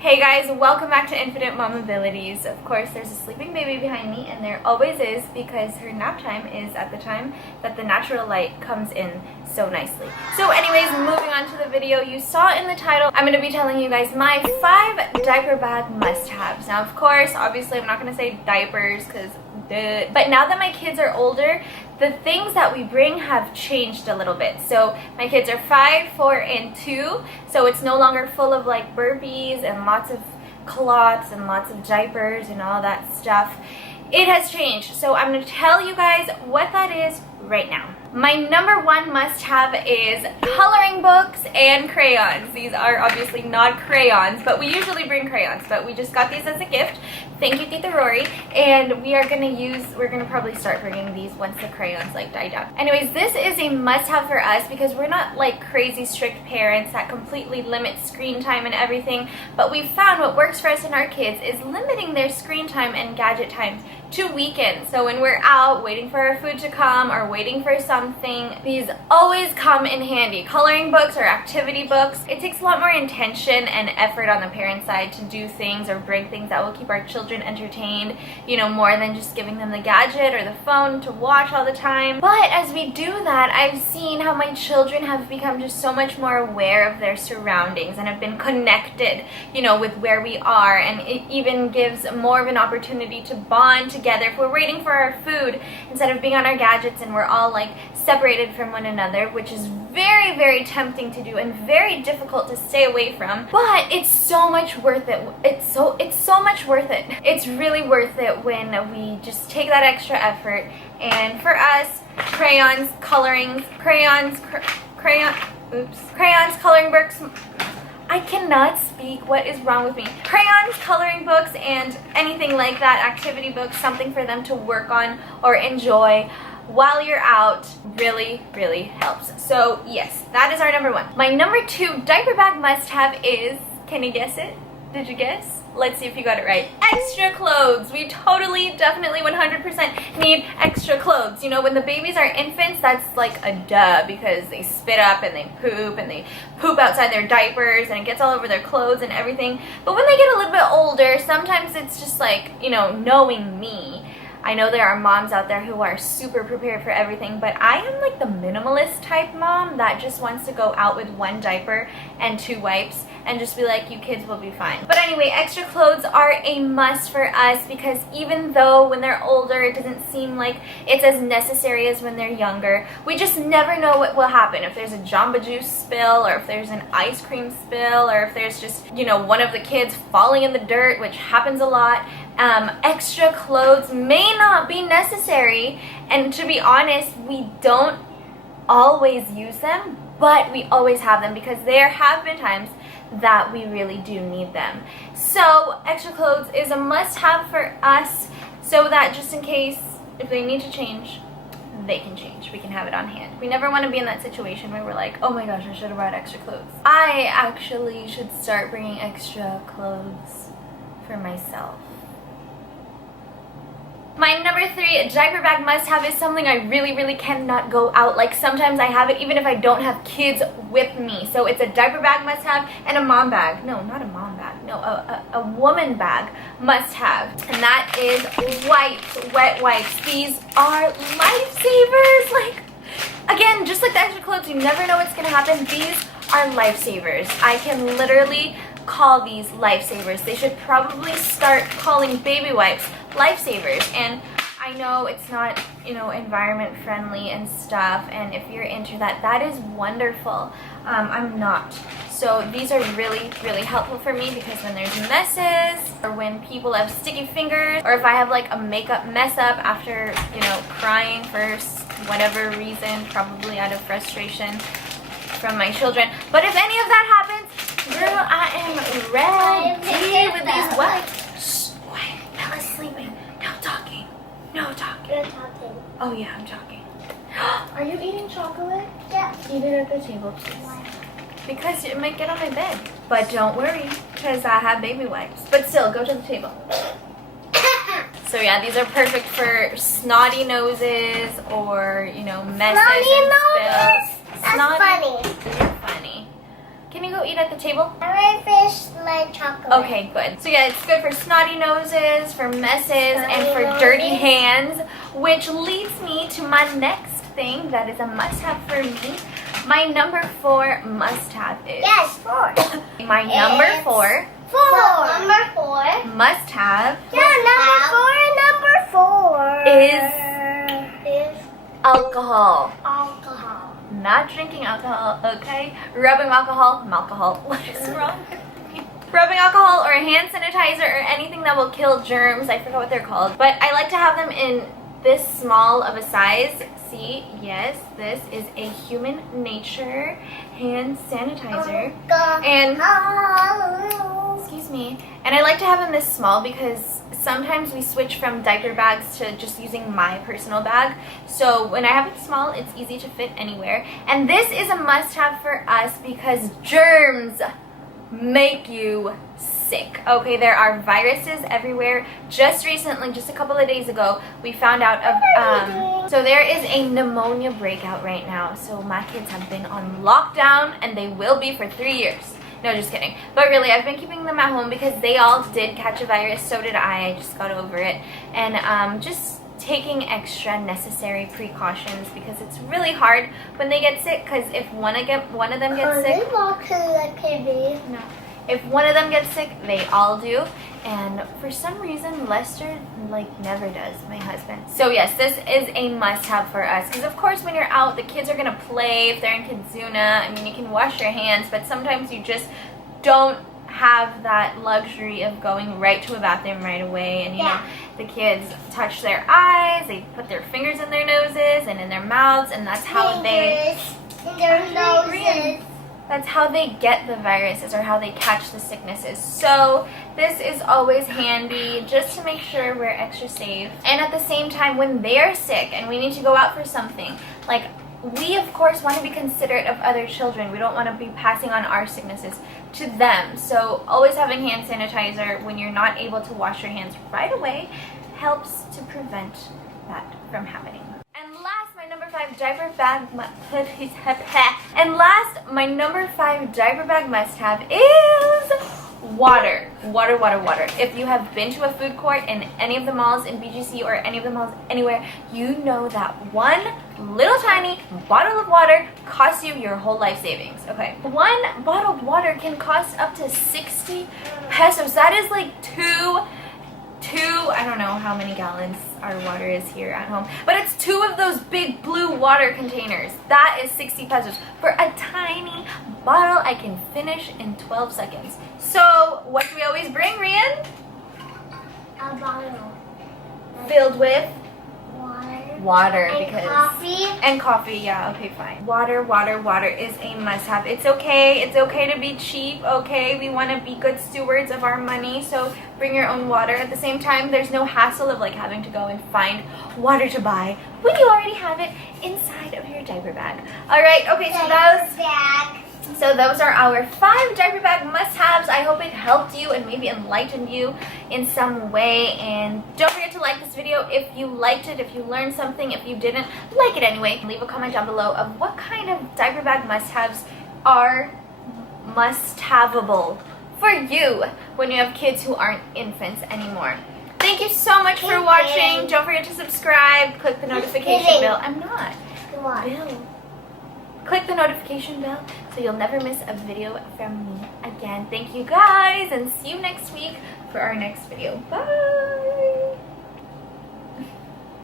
Hey guys, welcome back to Infinite Mamabilities. Of course, there's a sleeping baby behind me, and there always is because her nap time is at the time that the natural light comes in so nicely. So anyways, moving on to the video, you saw in the title, I'm going to be telling you guys my 5 diaper bag must-haves. Now, of course, obviously I'm not going to say diapers because but now that my kids are older, the things that we bring have changed a little bit. So my kids are 5, 4, and 2, so it's no longer full of like burpees and lots of cloths and lots of diapers and all that stuff. It has changed, so I'm going to tell you guys what that is right now. My number 1 must-have is coloring books and crayons. These are obviously not crayons, but we usually bring crayons, but we just got these as a gift. Thank you, Tita Rory. And we're gonna probably start bringing these once the crayons like die down. Anyways, this is a must-have for us because we're not like crazy strict parents that completely limit screen time and everything, but we've found what works for us and our kids is limiting their screen time and gadget time to weekends. So when we're out waiting for our food to come or waiting for something, these always come in handy. Coloring books or activity books, it takes a lot more intention and effort on the parent side to do things or bring things that will keep our children entertained, you know, more than just giving them the gadget or the phone to watch all the time. But as we do that, I've seen how my children have become just so much more aware of their surroundings and have been connected, you know, with where we are, and it even gives more of an opportunity to bond together if we're waiting for our food instead of being on our gadgets and we're all like separated from one another, which is very, very tempting to do and very difficult to stay away from. But it's so much worth it. It's so much worth it. It's really worth it when we just take that extra effort. And for us, crayons, coloring books. I cannot speak. What is wrong with me? Crayons, coloring books, and anything like that, activity books, something for them to work on or enjoy while you're out really, really helps. So yes, that is our number 1. My number 2 diaper bag must-have is, can you guess it? Did you guess? Let's see if you got it right. Extra clothes. We totally, definitely 100% need extra clothes. You know, when the babies are infants, that's like a duh because they spit up and they poop outside their diapers and it gets all over their clothes and everything. But when they get a little bit older, sometimes it's just like, you know, knowing me, I know there are moms out there who are super prepared for everything, but I am like the minimalist type mom that just wants to go out with 1 diaper and 2 wipes and just be like, you kids will be fine. But anyway, extra clothes are a must for us because even though when they're older it doesn't seem like it's as necessary as when they're younger, we just never know what will happen. If there's a Jamba Juice spill, or if there's an ice cream spill, or if there's just, you know, one of the kids falling in the dirt, which happens a lot, extra clothes may not be necessary. And to be honest, we don't always use them, but we always have them because there have been times that we really do need them. So extra clothes is a must-have for us so that just in case if they need to change, they can change. We can have it on hand. We never want to be in that situation where we're like, oh my gosh, I should have brought extra clothes. I actually should start bringing extra clothes for myself. My number 3 diaper bag must-have is something I really, really cannot go out. Like sometimes I have it even if I don't have kids with me. So it's a diaper bag must-have and a mom bag. No, not a mom bag. No, a woman bag must-have. And that is wipes, wet wipes. These are lifesavers. Like, again, just like the extra clothes, you never know what's gonna happen. These are lifesavers. I can literally call these lifesavers. They should probably start calling baby wipes lifesavers. And I know it's not, you know, environment friendly and stuff, and if you're into that, that is wonderful. I'm not. So these are really, really helpful for me because when there's messes or when people have sticky fingers, or if I have like a makeup mess up after, you know, crying for whatever reason, probably out of frustration from my children. But if any of that happens, girl, I am ready with these wipes. Shh, quiet. Bella's sleeping. No talking. No talking. You're talking. Oh yeah, I'm talking. Are you eating chocolate? Yeah. Eat it at the table, please. Why? Because it might get on my bed. But don't worry, because I have baby wipes. But still, go to the table. So yeah, these are perfect for snotty noses or, you know, messes Snotty and noses? spills. That's Snotty. funny. You're funny. Can you go eat at the table? I already finished my chocolate. Okay, good. So yeah, it's good for snotty noses, for messes, and for Snotty dirty noses. hands, which leads me to my next thing that is a must-have for me. My number 4 must-have is... Yes, 4. My number It's 4 Number 4. must-have Yeah, number 4 is alcohol. alcohol. Not drinking alcohol, okay? Rubbing alcohol, what is wrong with me? Rubbing alcohol or hand sanitizer or anything that will kill germs. I forgot what they're called. But I like to have them in this small of a size. See, yes, this is a human nature hand sanitizer. And excuse me. And I like to have them this small because sometimes we switch from diaper bags to just using my personal bag. So when I have it small, it's easy to fit anywhere. And this is a must-have for us because germs make you sick. Okay, there are viruses everywhere. Just recently, just a couple of days ago, we found out of so there is a pneumonia breakout right now. So my kids have been on lockdown and they will be for 3 years. No, just kidding. But really, I've been keeping them at home because they all did catch a virus. So did I. I just got over it. And just taking extra necessary precautions because it's really hard when they get sick. Because if one of them gets sick, no. If one of them gets sick, they all do. And for some reason, Lester never does, my husband. So yes, this is a must-have for us. Because of course, when you're out, the kids are going to play. If they're in Kizuna, I mean, you can wash your hands. But sometimes you just don't have that luxury of going right to a bathroom right away. And you know, the kids touch their eyes. They put their fingers in their noses and in their mouths. And that's how that's how they get the viruses or how they catch the sicknesses. So this is always handy just to make sure we're extra safe. And at the same time, when they're sick and we need to go out for something, we of course want to be considerate of other children. We don't want to be passing on our sicknesses to them. So always having hand sanitizer when you're not able to wash your hands right away helps to prevent that from happening. And last, my number 5 diaper bag must-have is water. Water. If you have been to a food court in any of the malls in BGC or any of the malls anywhere, you know that one little tiny bottle of water costs you your whole life savings. Okay, one bottle of water can cost up to 60 pesos. That is like two, I don't know how many gallons our water is here at home, but it's 2 of those big blue water containers. That is 60 pesos for a tiny bottle I can finish in 12 seconds. So what do we always bring, Rian? A bottle Filled with water and and coffee. Yeah, okay, fine. Water is a must-have. It's okay to be cheap. Okay, we want to be good stewards of our money, so bring your own water. At the same time, there's no hassle of having to go and find water to buy when you already have it inside of your diaper bag. All right, okay, so those are our 5 diaper bag must-haves. I hope it helped you and maybe enlightened you in some way. And don't forget to like this video if you liked it, if you learned something. If you didn't, like it anyway. Leave a comment down below of what kind of diaper bag must-haves are must-haveable for you when you have kids who aren't infants anymore. Thank you so much for watching. Don't forget to subscribe. Click the notification bell. I'm not. Bill. Click the notification bell so you'll never miss a video from me again. Thank you guys, and see you next week for our next video. Bye!